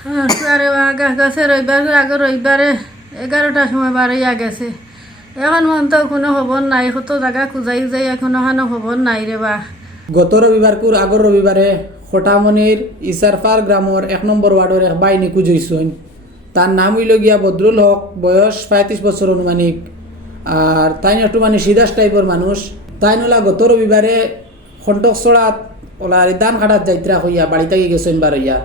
আরে গাছে রবিবার আগে রবিবারে 11টার সময় বাড়াইয়া গেছে। এখন মন তো কোনো খবর নাই, কত জায়গা খুঁজাই যাই এখনো খবর নাই রে বা। গত রবিবারকুর আগর রবিবারে খোটামনির ইসারফার গ্রামের 1 নম্বর ওয়ার্ডের এক বাই নিখোঁজ হইছেন। তার নাম হইল গিয়া বদরুল হক, বয়স 35 বছর অনুমানিক। আর তাই একটু মানে সিদাস টাইপের মানুষ। তাই নলা গত রবিবারে খন্টকছড়াত ওলা ধান কাটাত যাইত্রা হইয়া বাড়িতে গেছেন বার হইয়া।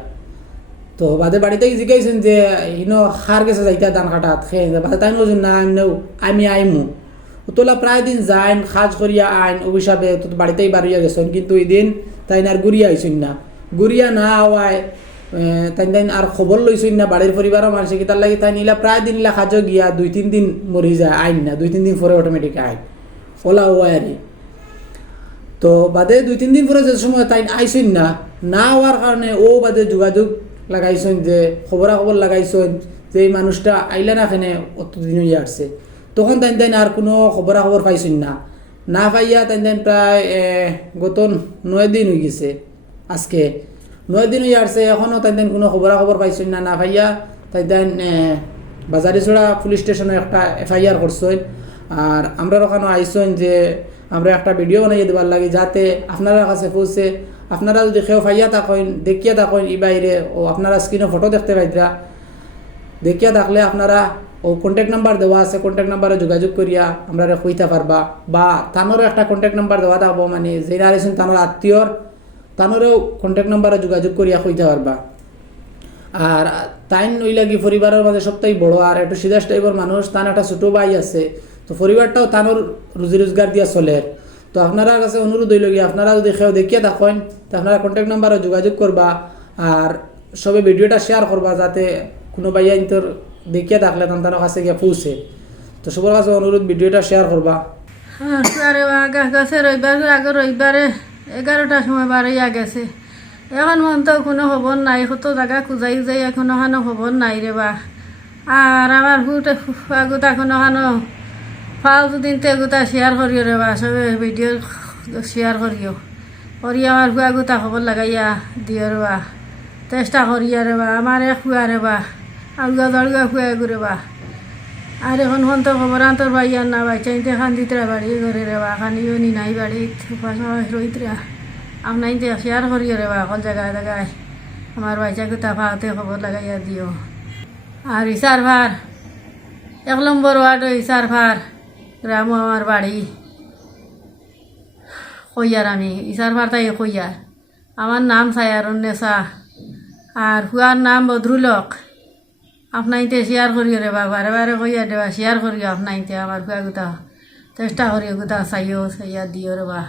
তো বাদে বাড়িতে জিজ্ঞাসেন যে ইনো খার গেছে যাইতা ধান কাটাত খেয়ে বাদে তাই বলছেন না আমি আইমু। তোলা প্রায় দিন যাইন খাজ করিয়া আইন অভিশাপে তো বাড়িতেই বাড়িয়া গেছেন, কিন্তু ওই দিন তাই আর গুড়িয়া আইসেন না। গুড়িয়া না হওয়ায় তাই আর খবর লইছেন না বাড়ির পরিবারও মানছে কি তার লাগে তাই নিলা প্রায় দিন ইলা খাজও গিয়া 2-3 দিন মরি যায় আইন না, 2-3 দিন পরে অটোমেটিক আইন ওলা ওয়ারি। তো বাদে 2-3 দিন পরে যে সময় তাই আইসেন না হওয়ার কারণে ও বাদে যোগাযোগ লাগাইছেন, যে খবর লাগাইছেন যে এই মানুষটা আইলা না এখানে অতদিন হইয়া আসছে। তখন তাই আর কোনো খবর পাইছেন না পাইয়া তাই প্রায় গত 9 দিন হয়ে গেছে। আজকে 9 দিন হয়ে আসছে, এখনও তাই কোনো খবর পাইছেন না পাইয়া তাই বাজারিছড়া পুলিশ স্টেশনে একটা FIR করছেন। আর আমরা ওখানে আইসেন যে আমরা একটা ভিডিও বানাইয়ে দেবার লাগে যাতে আপনারা কাছে পৌঁছে। আপনারা যদি কেউ ফাইয়া থাকেন দেখিয়া থাকেন ই বাইরে ও আপনারা স্ক্রিনে ফটো দেখতে পাইতরা, দেখিয়া থাকলে আপনারা ও কন্ট্যাক্ট নাম্বার দেওয়া আছে, কন্ট্যাক্ট নাম্বারে যোগাযোগ করিয়া আমরা কইতে পারবা। বা তানোরও একটা কন্ট্যাক্ট নাম্বার দেওয়া থাকবো, মানে যেটা আছেন তানোর আত্মীয়র তানোরেও কন্ট্যাক্ট নাম্বারে যোগাযোগ করিয়া কইতে পারবা। আর তাই ওই লাগি পরিবারের মাঝে সবথেকে বড় আর একটু সিদাস টাইপের মানুষ। তার একটা ছোটো ভাই আছে, তো পরিবারটাও তানোর রুজি রোজগার দিয়া চলে। তো আপনারা কাছে অনুরোধ হইল গিয়ে আপনারা যদি কেউ দেখিয়া থাকেন তো আপনারা কন্ট্যাক্ট নাম্বারে যোগাযোগ করবা। আর সবে ভিডিওটা শেয়ার করবা যাতে কোনো ভাইয়া তোর দেখিয়া থাকলে তার কাছে গিয়ে পৌঁছে। তো সবার কাছে অনুরোধ ভিডিওটা শেয়ার করবা। আরে গাছে রবিবার আগে রবিবারে 11টার সময় বাড়াইয়া গেছে। এখন মন তো কোনো খবর নাই, কত জায়গা খুঁজাই যাই এখনো খবর নাই রে বা। আর আমার আগত এখনো ফালতু দিন তেগুতা শেয়ার করিও রে বা, সবে ভিডিও শেয়ার করিও আমার আগতা খবর লাগাইয়া দিও রে বা, চেষ্টা করিয়া রে বা। আমার খুয়া রে বা আলগা দলগা খুয়া রে বা। আর এখন তো খবর আন্তর বাইয়ার না বাইচাইতে খান্দিতরা বাড়ি ঘরে রে বা, খানিও নি নাই বাড়িত রইতরা আপনাই শেয়ার করিও রে বা। সকল জায়গায় আমার বাইচা গুতা ভাতে খবর লাগাইয়া দিও। আর ইসারভার 1 নম্বর ওয়ার্ড ইসারভার গ্রাম আমার বাড়ি কইয়ার, আমি ইসারভার তাই কইয়ার। আমার নাম সায়ারুন্নেসা আর হুয়ার নাম বদরুল হক। আপনাইতে শেয়ার করিও রে বা, বারে বারে কইয়া দেবা শেয়ার করিও আপনাইতে আমার হুয়া গুতা চেষ্টা করিও গুতা চাইয়া দিও রে বা।